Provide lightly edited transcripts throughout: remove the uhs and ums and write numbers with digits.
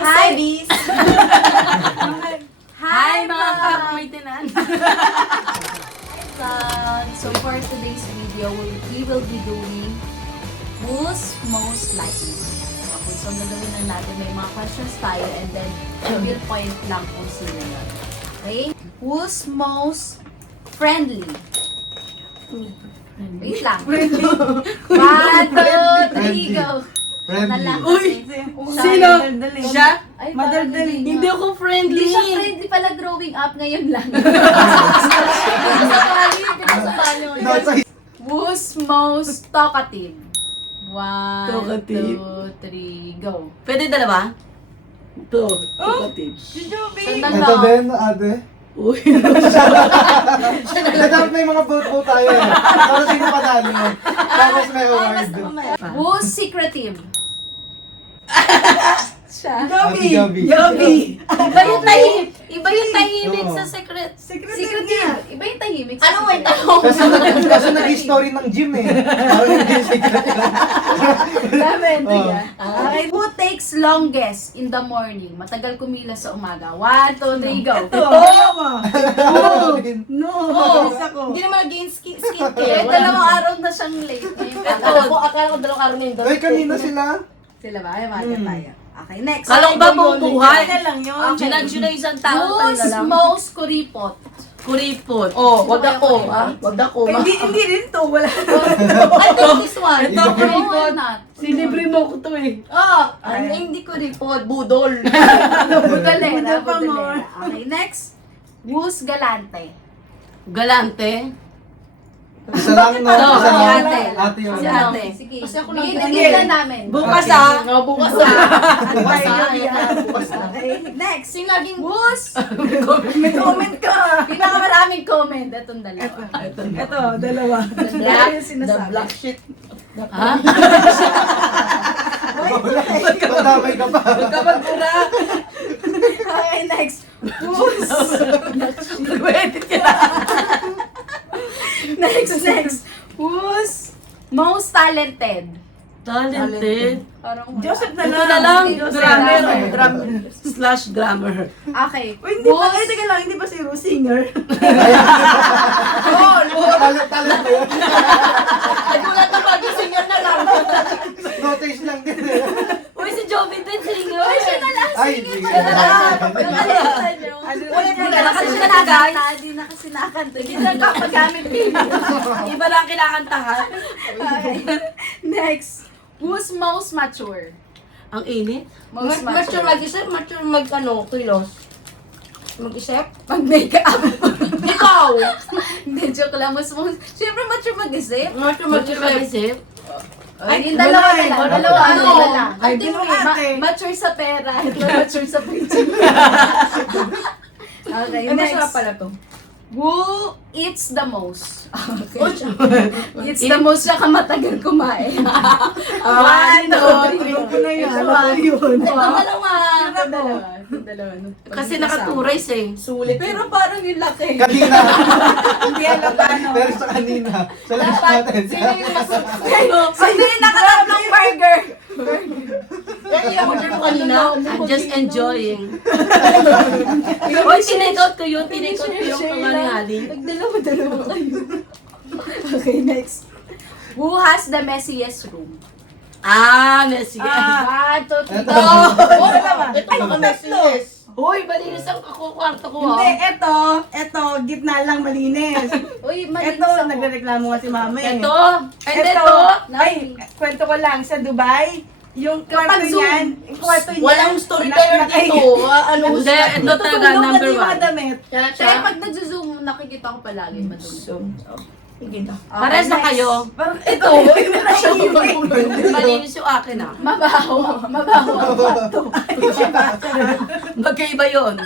Hi! Sebis! Hi mga ka-maintenance! So for today's video, we will be doing who's most likely. Okay, so nagawin lang natin, may mga questions tayo and then will point lang kung sino yun. Okay? Who's most friendly? Wait lang. 1, 2, 3, go! Friendly. Uy! Sino? Siya? Ay, Madaldali. parang Hindi ako friendly. Hindi siya friendly pala growing up, ngayon lang. Pinasabali niyo. Who's most talkative? 1, Talkative. 2, 3, go. Pwede dalawa? Ito. Talkative. Sandal Ito lang. din, ate. Uy. Dapat may mga vote tayo eh. Para sino panalo. Tapos may award. Who's secretive? Siya. Ate Gabi. Iba yung tahimik Oo. sa secret. Secretive niya. Iba yung tahimik sa Ano mo yung secret. tanong? Kasi nag-story ng gym eh. Parang hindi secret lang. Dami, Oo. Okay, who takes longest in the morning? Matagal kumilas sa umaga. 1, 2, 3, go. No. Oh. Isa ko. Hindi naman nag-gain Eh, skincare. dalawang araw na siyang late. Ngayon, Akala ko dalawang araw na yung Ay, kanina sila. Sila ba? Ay, mati tayo. Okay, next. Kala ko ba buong buhay? Ano lang yun? Okay. Ginadyo na isang tao Who's talaga lang. most kuripot? Kuripot. Oh, wag ako, ha? Wag ako, ma. Hindi rin to. Wala. I think this one. Ito, No, kuripot. why not? Sinibre mo ko to eh. Ah, hindi ko report. Budol. Budalera, Budal pa mo. budalera. Okay, next. Who's galante? Galante. Isa lang no. Ito, Isa si lang. ate. Ate yun. Si ate. Sige. Kasi ako lang Bigay lang namin. Bukas Okay. ah. Nga, bukas ah. Bukas Bukas ah. Okay, next. Sing laging Who's? May comment ka. Pinakamaraming comment. Itong dalawa. Ito, dalawa. the black shit. Ha? Madamay ka pa. Kapag pura. Okay, next. Who's? Pwede ka na. Next. Who's most talented? Talented. Parang wala. Joseph na lang. Ito na lang. Joseph Grammar. Grammar. Grammar. Slash grammar. Okay. Uy, hindi ba? Ay, teka lang. Hindi ba si Rose singer? Talent ba yun? Nagulat na pag-singer na lang. Notice lang din eh. Uy, si Jovi din singer. Ay, siya na lang. Ay, Sige, hindi siya na lang. ka. Nakalimutan niyo. Ulit mo Hindi na na kasi kasi siya nakakanta. guys. Hindi na kasi nakakanta. Hindi na nakapagamit din. Iba lang kinakantahan. Okay. Next. Who's most mature? Ang init. Most Mature mag-isip, mature mag-ano, kilos. Mag-isip? Mag-makeup. Ikaw! Hindi, joke lang. Siyempre mature mag-isip. Mature Mag-isip. mag-isip. Ay, yung dalawa na lang. wala. Dalawa, Ano? ano na lang. Ay, Ito yung dalawa ate. mature sa pera. Ito mature sa preaching. Okay, Ay, masarap next. pala to. Who eats the most? Okay. Eats the most siya kamatagal kumain. 1, 2, 3. Alam ko na yun. Alam ko yun. Ito dalawa. Ito Ito dalawa. Ito dalawa. Kasi nakaturais eh. Sulit. Pero parang yung laki. Kanina. Hindi alam paano. Pero sa kanina. Sa last natin. Sino yung mas... Hindi, nakatatlong burger. Kaya yung order mo kanina. I'm just enjoying. Uy, tinekot ko yun. Tinekot ko yung pangali-hali. Nagdalawa-dalawa kayo. Okay, next. Who has the messiest room? Ah, sige. 1, 2, 3, Ito. go! Ito mga messages. Uy, malinis ang ako kwarto ko Hindi, ha. eto, gitna lang malinis. Uy, malinis Eto, ako. nagrereklamo nga si mama eh. Ito. Ay, Eto, ito. ay, kwento ko lang, sa Dubai, yung kwarto Kapag Zoom, niyan, yung kwarto niyan, Walang storyteller dito. Ano? Hindi, ito talaga number yung mga 1. damit. Kaya Kaya pag nag-zoom, nakikita ko palagi madumi. Sige na. Pares na kayo. Parang ito, Malinis yung akin ah. Mabaho. Mabaho ang kwarto. Magkaiba yun.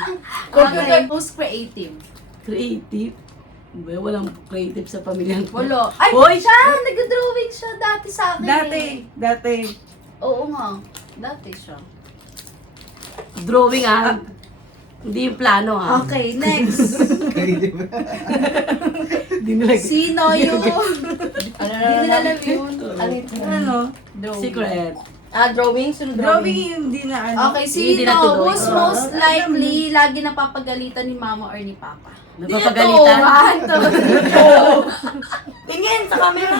Okay, who's creative? Creative. Ba, walang creative sa pamilyang ko. Wala. Ay, Hoy! siya! Nag-drawing siya dati sa akin Dati. Oo nga. Dati siya. Drawing ah. Hindi yung plano ah. Okay, next. Hindi nila Sino yung... Hindi nila alam yun. Ano ito? Ano? Drawing. secret. Drawing? Sunod Drawing yung hindi na ano. Okay, Hindi sino? natuloy. Who's most likely lagi napapagalitan ni mama or ni papa? Napapagalitan. One, two, three. Tingin sa camera!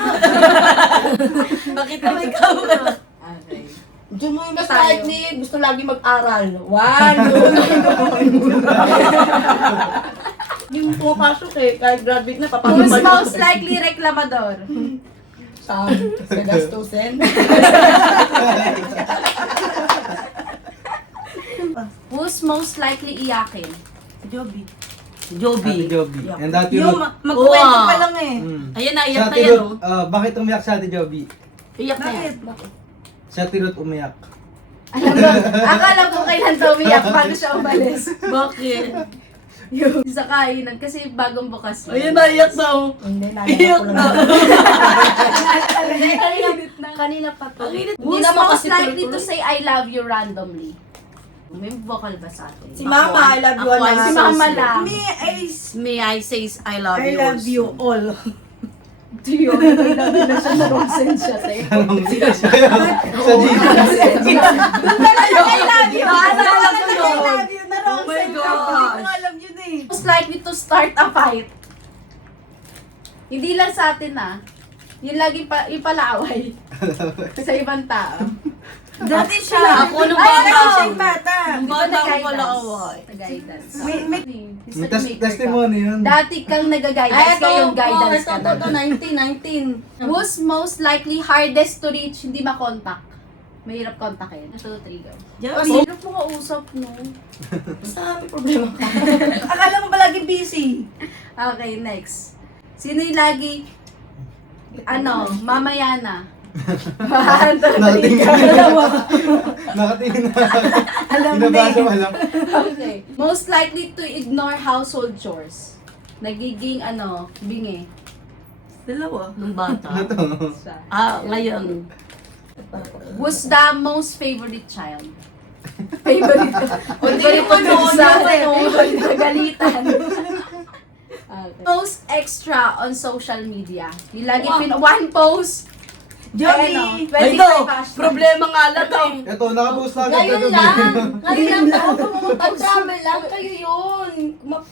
Bakit naman ikaw? Okay. Diyan mo yung mas Tayo. likely, gusto lagi mag-aral. 1, 2, yung pumapasok kahit graduate na, Who's papagalitan. most likely reklamador? Sa gastusin. Who's most likely iyakin? Si Joby. Si Ate Joby. Joby. And that you Yung look... magkwento Wow. pa lang eh. Ayan na, Si iyak na Ate yan, Ruth, oh. bakit umiyak si Ate Joby? Iyak na yan. Bakit? Si Ate Ruth umiyak. Alam mo, akala ko kailan daw umiyak bago siya umalis. Bakit? Yung sa kainan, kasi bagong bukas yun. Ayan na, iyak na, oh. Hindi, Iyak nalala ko na. lang. Kanina pa to. Ang init. Hindi Who's naman most kasi likely to tuloy-tuloy. say I love you randomly? May vocal ba sa atin? Si Mama, I love you. Ako, anak. Si so Mama sweet. lang. May I say I love I you. love also. you all. Tiyo, nagdami na siya na consent siya, te. Anong sa Jesus. I love you! Naalala ko I yun. love you na wrong Oh my send ka. gosh. Hindi ko alam yun eh. Most likely to start a fight. Hindi lang sa atin yung lagi yung palaaway sa ibang tao. Dati siya. Ako nung Ay, bata. ako siyang bata. Hindi Bata ba ako pala nag-guidance? away. Nag-guidance. May testimony yun. Dati kang nag-guidance, ngayon guidance ka na. ito, 19. Who's most likely hardest to reach, hindi makontak? Mahirap kontakin. 1, 2, 3, go. Joby. Mahirap mo kausap, no? Sa may problema ka. Akala mo ba lagi busy? Okay, next. Sino yung lagi, mamaya na? 1, 2, 3, Nakatingin go. na. Dalawa. Nakatingin na. Alam mo Binabasa eh. mo lang. Okay. Most likely to ignore household chores. Nagiging, bingi. Dalawa. Nung bata. Ito. Siya. Ngayon. Who's the most favorite child? Favorite. Favorite mo noon, Favorite kagalitan. Okay. Post extra on social media. Yung lagi one post. Joby. 25 Ito, hashtag. problema nga lang eh. Ito, nakapost na agad. Ngayon kagabi. lang. Ngayon lang ako mag-travel lang. Kayo yun.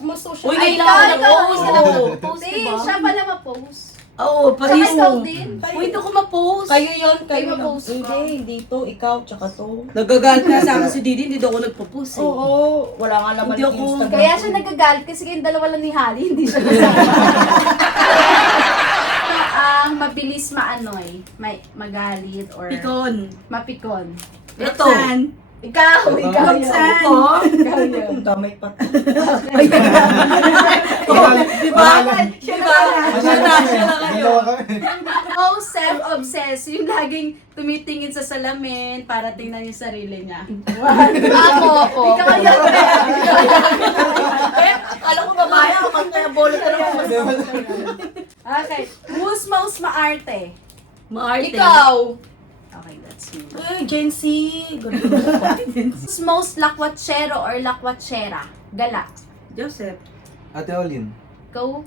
Mas-social. Uy, Ay, ngayon lang ako ikaw, nag-post. ikaw. Post, Hindi, diba? siya pala ma-post. Oo, Saka pati ikaw din. Uy, hindi ko ma-post. Kayo yun. Kayo Kayo lang. mag-post ka. Hindi, dito. Ikaw, tsaka to. Nagagalit na sa akin si Didi, hindi daw ako nagpo-post eh. Oo. Wala nga naman Hindi yung ako- Instagram. Kaya siya nagagalit kasi kayong dalawa lang ni Holly, hindi siya kasama. Ang mabilis magalit or Pikon. mapikon. Ito. Roxanne. Ikaw yun. Roxanne. Ikaw yun. Ang damay pa. Di ba? Siya Di ba? na. Siya na kayo. Dalawa kami. Oh, self-obsessed. Yung laging tumitingin sa salamin para tingnan yung sarili niya. Ako. Ikaw yun. Alam ko babae ako. Kasi kaya bolot na lang ako. Okay. Who's most maarte? Maarte. Ikaw. Okay, that's me. Gen Z. Who's most lakwatsero or lakwatsera? Gala. Joseph. Ate Olin. Go.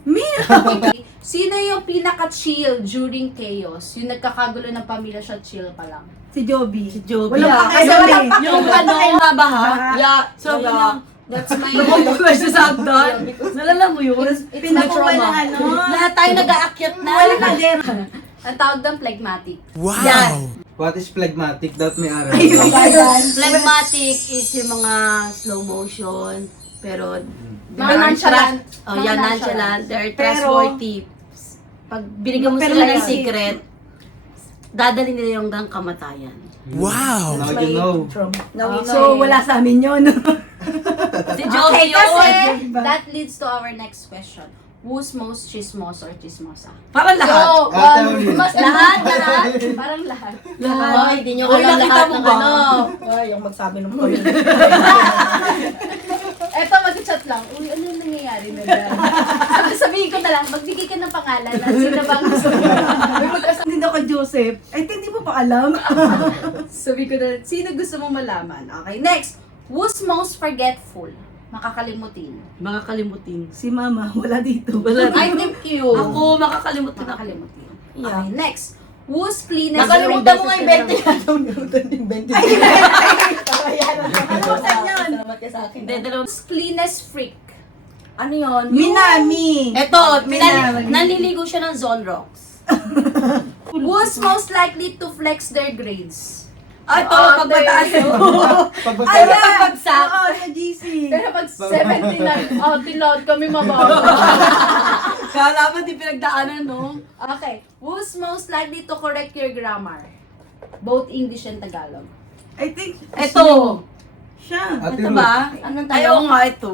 Sino yung pinaka-chill during chaos? Yung nagkakagulo ng pamilya siya, chill pa lang. Si Joby. Si Joby. Walang Yeah. pakialam eh. Yung mabaha. Yeah. Sabi Yeah. niya, That's my... nakuha siya sa hagdan. Nalala mo yun? It's my Pinakuha trauma. na ano. Lahat tayo nag-aakyat na. Wala ka din. Ang tawag doon, phlegmatic. Yan. What is phlegmatic? That may aral. Phlegmatic is yung mga slow motion. Pero, Mga nonchalant. Oh, Mga yan, nonchalant. nonchalant. They're Pero- trustworthy. Pag binigyan mo Pero sila ng malaki. secret, dadalhin nila yung hanggang kamatayan. Wow! Now you know. So, wala sa amin yun. Si Joby Okay, kasi yun. that leads to our next question. Who's most chismoso or chismosa? Parang lahat. So, Ate Olin. lahat. Parang lahat. Ay, di nyo Uy, alam nakita lahat mo ng ba? ano. Ay, yung magsabi ng point. Eto, mag-chat lang. Uy, ano yung nangyayari na dyan? Sabihin ko na lang, magbigay ka ng pangalan at sino bang gusto mo. May mag-asang din ako Joseph. Ay, hindi mo pa alam. Sabihin ko na, sino gusto mong malaman? Okay, next. Who's most forgetful? Makakalimutin. Makakalimutin. Si Mama, wala dito. Wala. I think you. Ako, makakalimutin ako. Makakalimutin. Yeah. Okay, next. Whose cleanest Nakalimutan mo nga yung 20 na. Nakalimutan yung 20. Ano ba sa yun? Salamat ka sa akin. Hindi, dalawang. Whose cleanest freak? Ano yun? Minami. Eto, Minami. naliligo siya ng Zone Rocks. Who's most likely to flex their grades? Ito, pagbataan mo. Pagbagsak. Pagpagsak. Oo, sa GC. Pero pag 79, tilawad kami mababa. Kala mo di pinagdaanan, no? Okay. Who's most likely to correct your grammar? Both English and Tagalog. I think, Ito. siya. Ate Ito Ruth. ba? Anong Ayaw nga ito.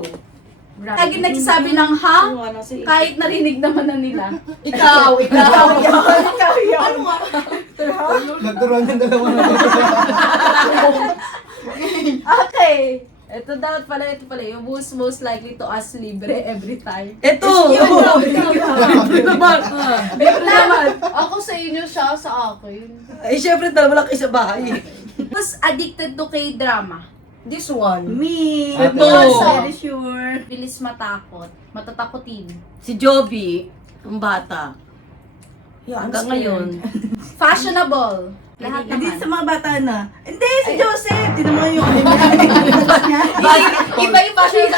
Lagi nagsasabi ng ha, kahit narinig naman na nila. Ikaw. Ikaw yun. Ano nga? Nagturuan yung dalawa na. Okay. Ito dapat pala, ito pala. Yung who's most likely to ask libre every time. Ito. Libre naman. Libre naman. Ako sa inyo, siya sa akin. Eh, syempre, dalawa lang kayo sa bahay. Who's addicted to K-drama? This one. Me. Ito. Very sure. Bilis matakot. Matatakotin. Si Joby, ang bata. Hanggang ngayon. Fashionable. Lahat Hindi naman. sa mga bata na. Hindi, si Joseph. Tinan mo yung Iba yung fashion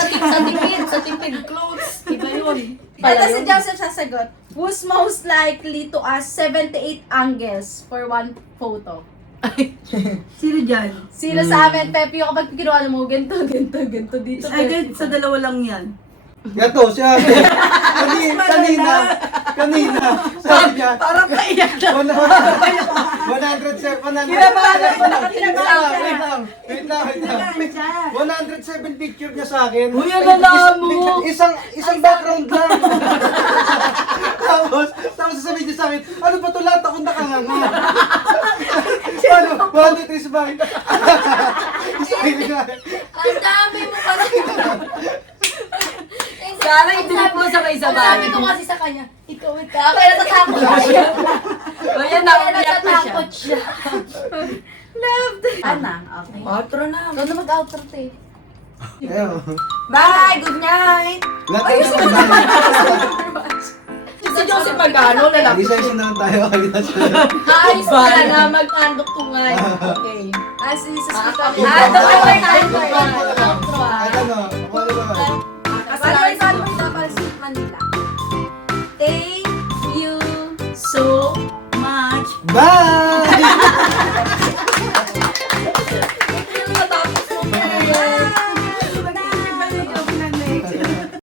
sa tipid clothes. Iba yun. Ito si Joseph sasagot. Who's most likely to ask 78 angles for one photo? Sino dyan? Sino sa amin, Pepe, yung kapag kinuha mo, ganito, dito, Ay, ganito. sa dalawa lang yan. Yato, siya. Kanina. Sabi niya. Parang kaiyak na. 107. Kinabahan ko na Wait lang. 107 picture niya sa akin. Uy, ang lala mo. Isang background lang. tapos sasabihin niya sa akin, ano ba ito lahat akong nakanganga? Ano? 1, 2, 3, sabay. Sabi nga. Ang dami mo pala. Sana itinip mo sa may Sabi sabay. ko kasi sa kanya, ikaw ito. Kaya natatakot siya. O yan, Kaya naumiyak na siya. natatakot siya. Loved. Ana, okay. Outro na. Ikaw na mag-outro, te. Ayun. Bye! Good night! Lahat tayo naman. Si Joseph Pagano, lalaki. Isa-isa na lang tayo. Ayos ka na, mag-andok tungay. Okay. As is, speak up. Bye! Ano no? Ano naman? Kasalanan mo dapat sa Manila. Thank you So much. Bye!